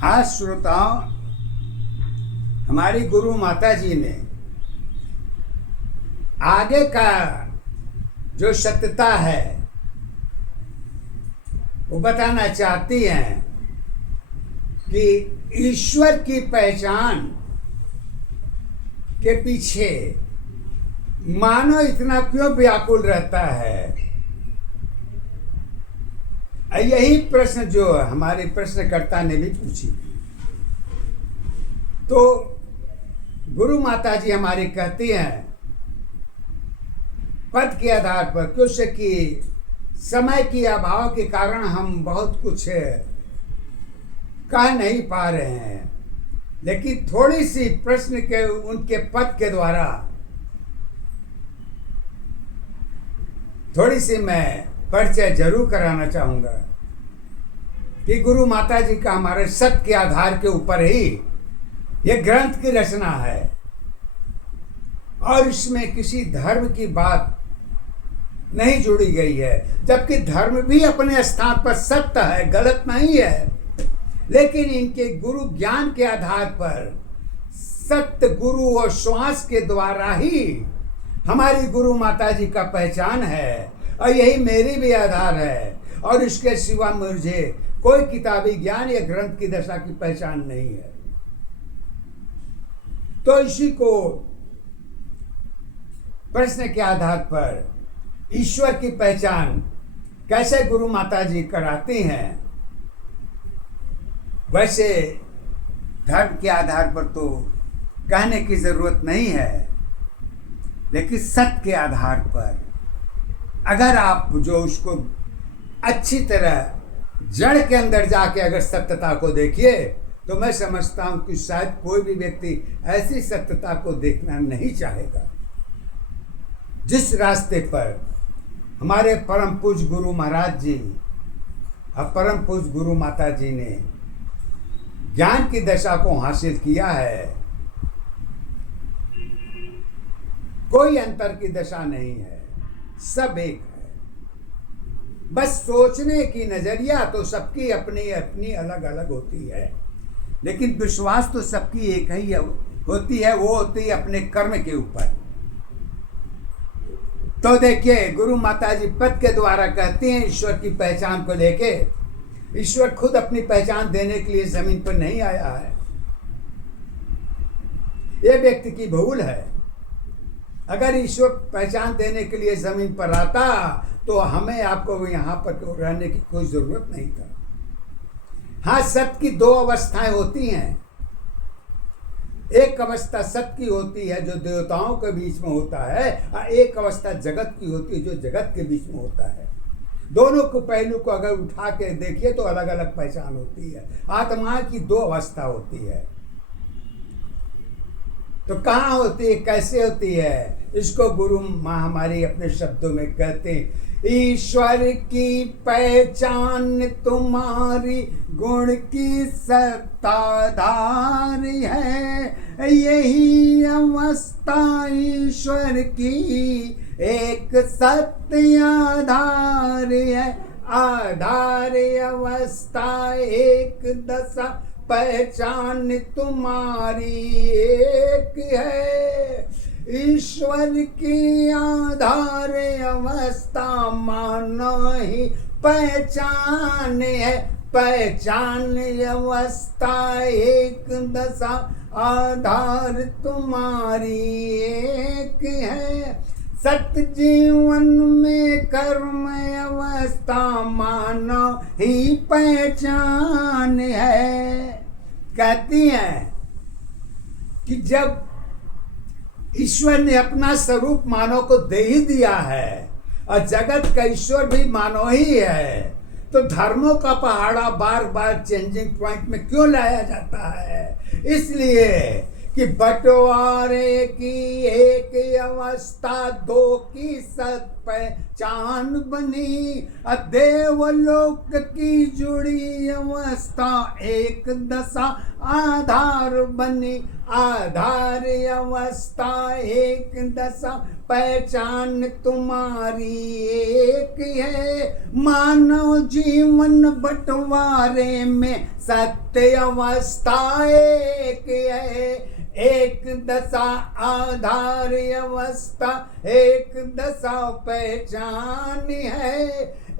आज श्रोताओं, हमारी गुरु माता जी ने आगे का जो सत्यता है वो बताना चाहती हैं कि ईश्वर की पहचान के पीछे मानव इतना क्यों व्याकुल रहता है। यही प्रश्न जो हमारे प्रश्नकर्ता ने भी पूछी। तो गुरु माता जी हमारी कहती हैं पद के आधार पर, क्योंकि समय की अभाव के कारण हम बहुत कुछ कह नहीं पा रहे हैं, लेकिन थोड़ी सी प्रश्न के उनके पद के द्वारा थोड़ी सी मैं परिचय जरूर कराना चाहूँगा कि गुरु माता जी का हमारे सत्य के आधार के ऊपर ही ये ग्रंथ की रचना है और इसमें किसी धर्म की बात नहीं जुड़ी गई है, जबकि धर्म भी अपने स्थान पर सत्य है, गलत नहीं है, लेकिन इनके गुरु ज्ञान के आधार पर सत्य गुरु और श्वास के द्वारा ही हमारी गुरु माता जी का पहचान है और यही मेरी भी आधार है। और इसके सिवा मुझे कोई किताबी ज्ञान या ग्रंथ की दशा की पहचान नहीं है। तो इसी को प्रश्न के आधार पर ईश्वर की पहचान कैसे गुरु माता जी कराती हैं, वैसे धर्म के आधार पर तो कहने की जरूरत नहीं है, लेकिन सत्य के आधार पर अगर आप जो उसको अच्छी तरह जड़ के अंदर जाके अगर सत्यता को देखिए, तो मैं समझता हूं कि शायद कोई भी व्यक्ति ऐसी सत्यता को देखना नहीं चाहेगा। जिस रास्ते पर हमारे परम पूज्य गुरु महाराज जी और परम पूज्य गुरु माता जी ने ज्ञान की दशा को हासिल किया है, कोई अंतर की दशा नहीं है, सब एक है। बस सोचने की नजरिया तो सबकी अपनी अपनी अलग अलग होती है, लेकिन विश्वास तो सबकी एक ही होती है, वो होती है अपने कर्म के ऊपर। तो देखिए, गुरु माता जी पद के द्वारा कहती हैं ईश्वर की पहचान को लेके, ईश्वर खुद अपनी पहचान देने के लिए जमीन पर नहीं आया है, ये व्यक्ति की भूल है। अगर ईश्वर पहचान देने के लिए जमीन पर आता तो हमें आपको यहाँ पर रहने की कोई जरूरत नहीं था। हाँ, सत्य की दो अवस्थाएं होती हैं। एक अवस्था सत्य की होती है जो देवताओं के बीच में होता है, और एक अवस्था जगत की होती है जो जगत के बीच में होता है। दोनों को पहलू को अगर उठा के देखिए तो अलग अलग पहचान होती है। आत्मा की दो अवस्था होती है, तो कहाँ होती है, कैसे होती है, इसको गुरु माँ हमारी अपने शब्दों में कहते हैं, ईश्वर की पहचान तुम्हारी गुण की सत्ताधार है, यही अवस्था ईश्वर की एक सत्य आधार है। आधार अवस्था एक दशा पहचान तुम्हारी एक है, ईश्वर की आधार अवस्था मानो ही पहचान है। पहचान अवस्था एक दशा आधार तुम्हारी एक है, सत्य जीवन में कर्म अवस्था मानो ही पहचान है। कहती हैं कि जब ईश्वर ने अपना स्वरूप मानव को दे ही दिया है और जगत का ईश्वर भी मानव ही है, तो धर्मों का पहाड़ा बार बार चेंजिंग पॉइंट में क्यों लाया जाता है? इसलिए कि बंटवारे की एक अवस्था दो की सत पहचान बनी, देवलोक की जुड़ी अवस्था एक दशा आधार बनी। आधार अवस्था एक दशा पहचान तुम्हारी एक है। मानव जीवन बंटवारे में सत्य अवस्था एक है। एक दशा आधार अवस्था, एक दशा पहचान है।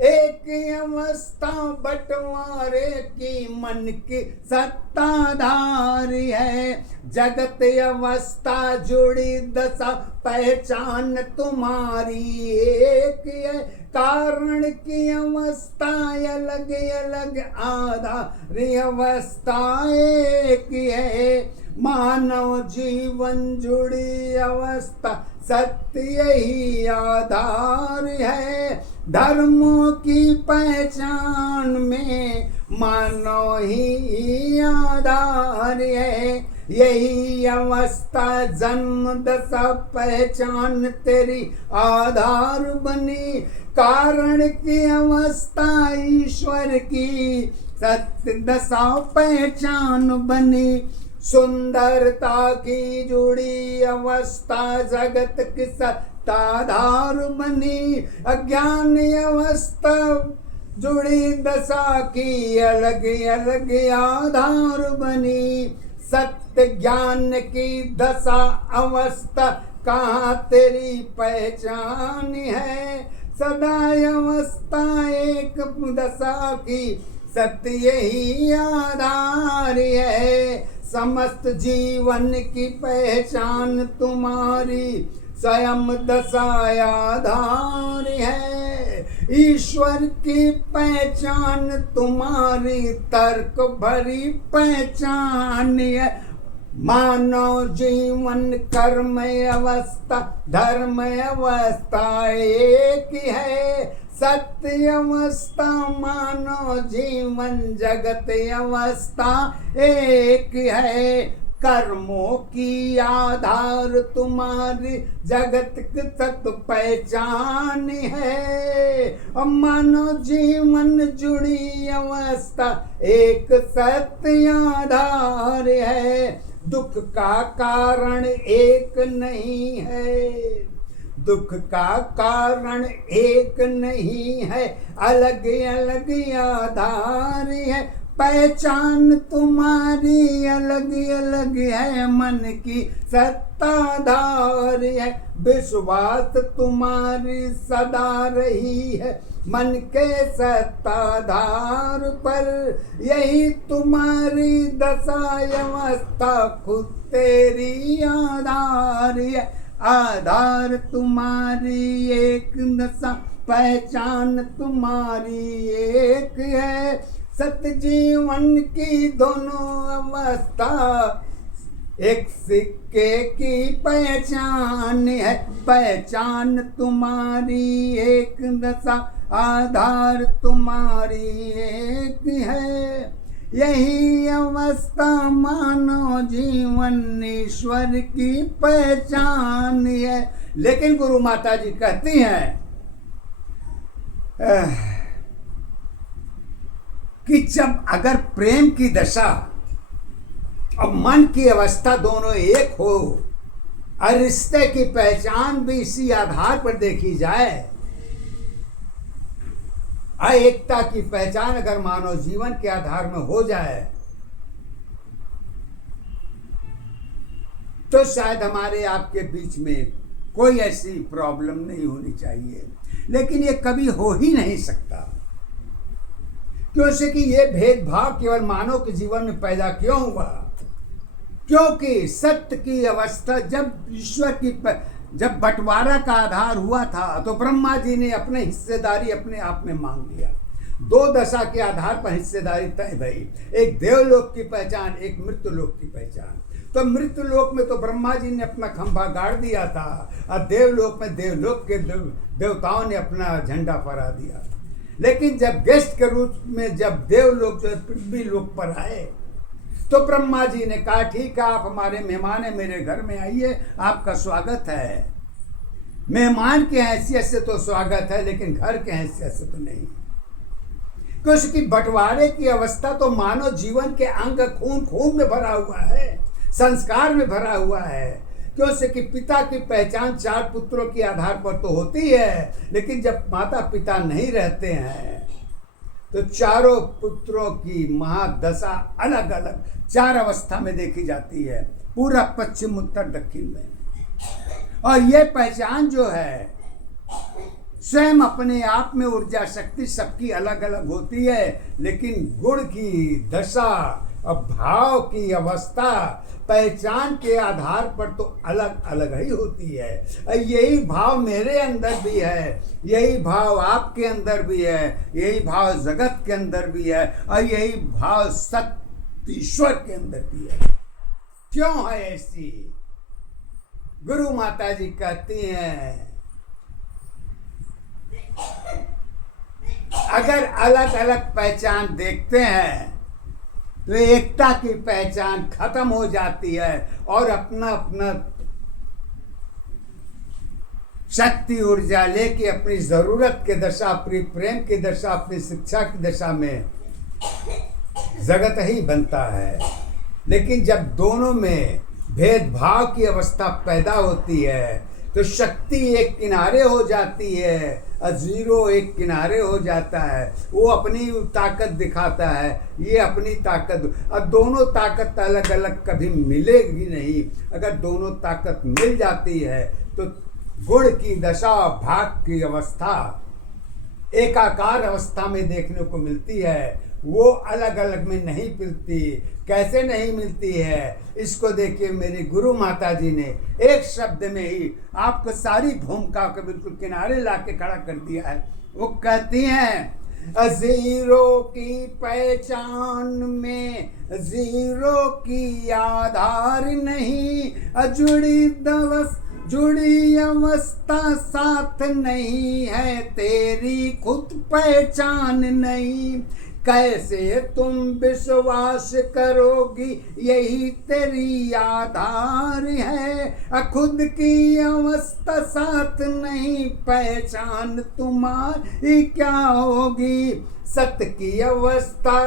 एक अवस्था बंटवारे की मन की सत्ताधार है। जगत अवस्था जुड़ी दशा पहचान तुम्हारी एक है। कारण की अवस्था अलग अलग आधार अवस्था एक है। मानव जीवन जुड़ी अवस्था सत्य ही आधार है। धर्मों की पहचान में मानव ही आधार है। यही अवस्था जन्म दशा पहचान तेरी आधार बनी। कारण की अवस्था ईश्वर की सत्य दशा पहचान बनी। सुंदरता की जुड़ी अवस्था जगत की सत्ताधार बनी। अज्ञान अवस्था जुड़ी दशा की अलग अलग आधार बनी। सत्य ज्ञान की दशा अवस्था कहाँ तेरी पहचान है। सदा अवस्था एक दशा की सत्य ही आधार है। समस्त जीवन की पहचान तुम्हारी स्वयं दशा आधार है। ईश्वर की पहचान तुम्हारी तर्क भरी पहचान है। मानव जीवन कर्म अवस्था धर्म अवस्था एक है। सत्य अवस्था मानव जीवन जगत अवस्था एक है। कर्मों की आधार तुम्हारी जगत की तत्व पहचान है। और मानव जीवन जुड़ी अवस्था एक सत्य आधार है। दुख का कारण एक नहीं है। दुख का कारण एक नहीं है। अलग अलग आधार है। पहचान तुम्हारी अलग अलग है। मन की सत्ताधार है। विश्वास तुम्हारी सदा रही है मन के सत्ताधार पर। यही तुम्हारी दशा अवस्था खुद तेरी आधार है। आधार तुम्हारी एक दशा पहचान तुम्हारी एक है। सत्य जीवन की दोनों अवस्था एक सिक्के की पहचान है। पहचान तुम्हारी एक दशा आधार तुम्हारी एक है। यही अवस्था मानव जीवन ईश्वर की पहचान है। लेकिन गुरु माता जी कहती हैं कि जब अगर प्रेम की दशा और मन की अवस्था दोनों एक हो और रिश्ते की पहचान भी इसी आधार पर देखी जाए, एकता की पहचान अगर मानव जीवन के आधार में हो जाए, तो शायद हमारे आपके बीच में कोई ऐसी प्रॉब्लम नहीं होनी चाहिए। लेकिन ये कभी हो ही नहीं सकता। क्योंकि कि ये भेदभाव केवल मानव के जीवन में पैदा क्यों हुआ? क्योंकि सत्य की अवस्था जब ईश्वर की जब बंटवारा का आधार हुआ था तो ब्रह्मा जी ने अपने हिस्सेदारी अपने आप में मांग लिया। दो दशा के आधार पर हिस्सेदारी तय भई, एक देवलोक की पहचान, एक मृत्युलोक की पहचान। तो मृत्युलोक में तो ब्रह्मा जी ने अपना खंभा गाड़ दिया था और देवलोक में देवलोक के देवताओं ने अपना झंडा फहरा दिया। लेकिन जब गेस्ट के रूप में जब देवलोक जो पृथ्वी लोक पर आए तो ब्रह्मा जी ने कहा ठीक है, आप हमारे मेहमान हैं, मेरे घर में आइए, आपका स्वागत है। मेहमान की हैसियत से तो स्वागत है, लेकिन घर के हैसियत से तो नहीं। क्योंकि बंटवारे की अवस्था तो मानव जीवन के अंग खून खून में भरा हुआ है, संस्कार में भरा हुआ है। क्यों से कि पिता की पहचान 4 पुत्रों के आधार पर तो होती है, लेकिन जब माता पिता नहीं रहते हैं तो चारों पुत्रों की महादशा अलग अलग 4 अवस्था में देखी जाती है, पूरा पश्चिम उत्तर दक्षिण में। और ये पहचान जो है स्वयं अपने आप में ऊर्जा शक्ति सबकी अलग अलग होती है, लेकिन गुण की दशा और भाव की अवस्था पहचान के आधार पर तो अलग अलग ही होती है। यही भाव मेरे अंदर भी है, यही भाव आपके अंदर भी है, यही भाव जगत के अंदर भी है, और यही भाव सत्य ईश्वर के अंदर भी है। क्यों है ऐसी? गुरु माता जी कहती हैं अगर अलग अलग पहचान देखते हैं तो एकता की पहचान खत्म हो जाती है और अपना अपना शक्ति ऊर्जा लेके अपनी जरूरत की दशा, अपनी प्रेम की दशा, अपनी शिक्षा की दशा में जगत ही बनता है। लेकिन जब दोनों में भेदभाव की अवस्था पैदा होती है तो शक्ति एक किनारे हो जाती है और जीरो एक किनारे हो जाता है। वो अपनी ताकत दिखाता है, ये अपनी ताकत, और दोनों ताकत अलग अलग कभी मिलेगी नहीं। अगर दोनों ताकत मिल जाती है तो गुण की दशा, भाग की अवस्था एकाकार अवस्था में देखने को मिलती है, वो अलग अलग में नहीं मिलती। कैसे नहीं मिलती है इसको देखिए, मेरी गुरु माता जी ने एक शब्द में ही आपको सारी भूमिका को बिल्कुल किनारे लाके खड़ा कर दिया है। वो कहती हैं जीरो की पहचान में जीरो की आधार नहीं, जुड़ी अवस्था साथ नहीं है, तेरी खुद पहचान नहीं। कैसे तुम विश्वास करोगी यही तेरी आधार है, खुद की अवस्था साथ नहीं, पहचान तुम्हारी क्या होगी। सत्य की अवस्था,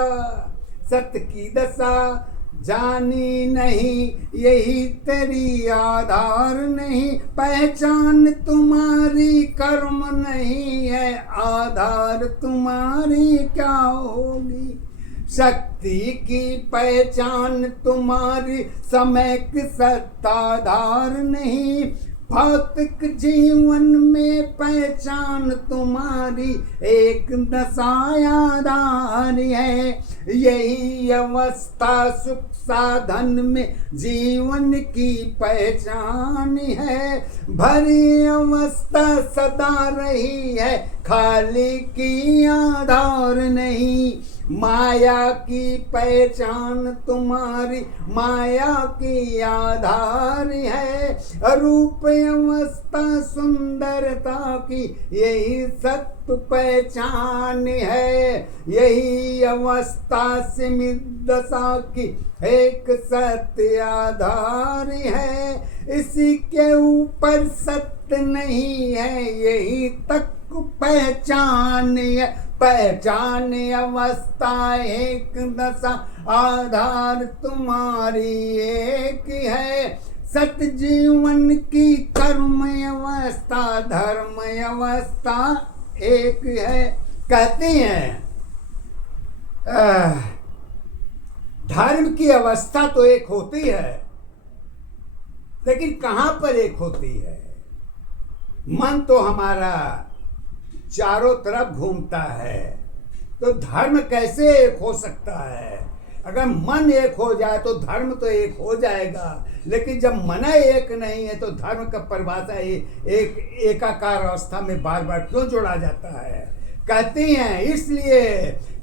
सत्य की दशा जानी नहीं, यही तेरी आधार नहीं, पहचान तुम्हारी कर्म नहीं है, आधार तुम्हारी क्या होगी। शक्ति की पहचान तुम्हारी समय की सत्ताधार नहीं, भौतिक जीवन में पहचान तुम्हारी एक दशायाधार है। यही अवस्था सुख साधन में जीवन की पहचान है, भरी अवस्था सदा रही है, खाली की आधार नहीं। माया की पहचान तुम्हारी माया की आधार है, रूप अवस्था सुंदरता की यही सत्य पहचान है, यही अवस्था सीमित दशा की एक सत्य आधार है, इसी के ऊपर सत्य नहीं है, यही तक पहचान है। पहचान अवस्था एक दशा आधार तुम्हारी एक है, सत्य जीवन की कर्म अवस्था धर्म अवस्था एक है। कहती हैं धर्म की अवस्था तो एक होती है, लेकिन कहाँ पर एक होती है? मन तो हमारा चारों तरफ घूमता है, तो धर्म कैसे एक हो सकता है? अगर मन एक हो जाए तो धर्म तो एक हो जाएगा, लेकिन जब मन एक नहीं है तो धर्म का परिभाषा एक एकाकार अवस्था में बार बार क्यों जोड़ा जाता है? कहती हैं इसलिए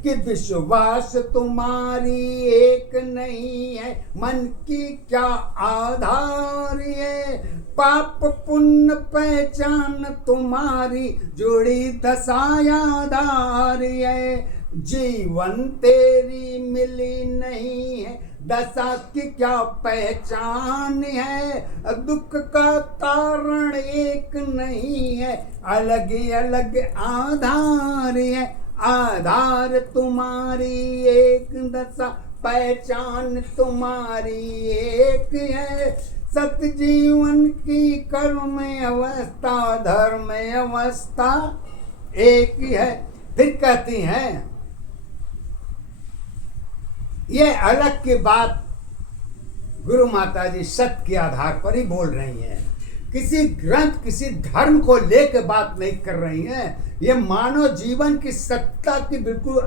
कि विश्वास तुम्हारी एक नहीं है, मन की क्या आधार है, पाप पुण्य पहचान तुम्हारी जुड़ी दशायाधार है, जीवन तेरी मिली नहीं है, दशा की क्या पहचान है, दुख का कारण एक नहीं है, अलग अलग आधार है, आधार तुम्हारी एक दशा पहचान तुम्हारी एक है, सत जीवन की कर्म अवस्था धर्म अवस्था एक ही है। फिर कहती हैं ये अलग की बात गुरु माता जी सत्य के आधार पर ही बोल रही हैं, किसी ग्रंथ किसी धर्म को लेकर बात नहीं कर रही हैं। ये मानव जीवन की सत्ता की बिल्कुल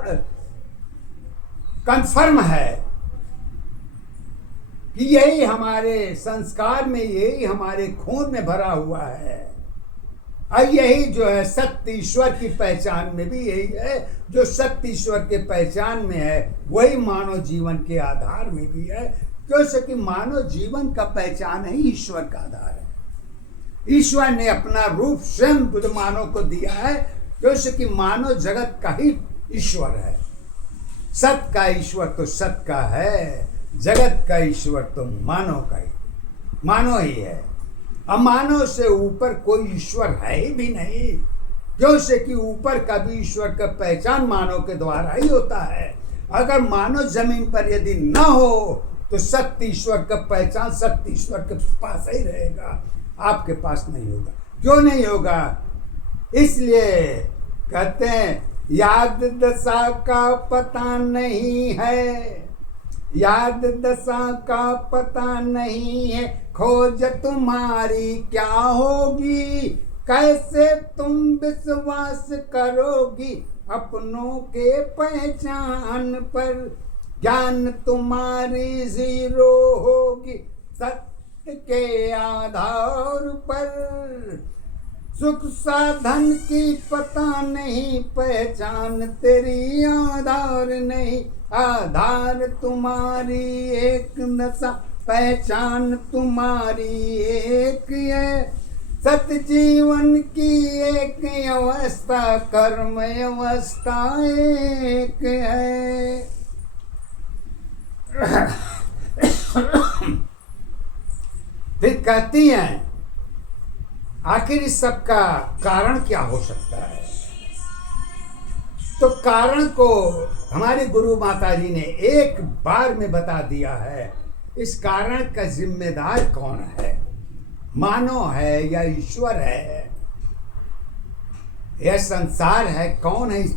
कंफर्म है कि यही हमारे संस्कार में, यही हमारे खून में भरा हुआ है। और यही जो है सत्य ईश्वर की पहचान में भी यही है, जो सत्य ईश्वर के पहचान में है वही मानव जीवन के आधार में भी है। क्योंकि मानव जीवन का पहचान ही ईश्वर का आधार है। ईश्वर ने अपना रूप स्वयं बुद्ध मानव को दिया है, क्योंकि मानव जगत का ही ईश्वर है। सत्य का ईश्वर तो सत्य का है, जगत का ईश्वर तो मानव का ही, मानव ही है। अमानव से ऊपर कोई ईश्वर है ही भी नहीं, क्योंकि ऊपर का भी ईश्वर का पहचान मानव के द्वारा ही होता है। अगर मानव जमीन पर यदि न हो तो सत्य ईश्वर का पहचान सत्य ईश्वर के पास ही रहेगा, आपके पास नहीं होगा। क्यों नहीं होगा? इसलिए कहते हैं याद दशा का पता नहीं है, याद दशा का पता नहीं है, खोज तुम्हारी क्या होगी, कैसे तुम विश्वास करोगी अपनों के पहचान पर, ज्ञान तुम्हारी जीरो होगी सत्य के आधार पर। सुख साधन की पता नहीं, पहचान तेरी आधार नहीं, आधार तुम्हारी एक दशा, पहचान तुम्हारी एक है। सत्य जीवन की एक अवस्था, कर्म अवस्था एक है। फिर कहती हैं आखिर इस सब का कारण क्या हो सकता है? तो कारण को हमारी गुरु माता जी ने एक बार में बता दिया है। इस कारण का जिम्मेदार कौन है? मानव है या ईश्वर है? यह संसार है? कौन है इस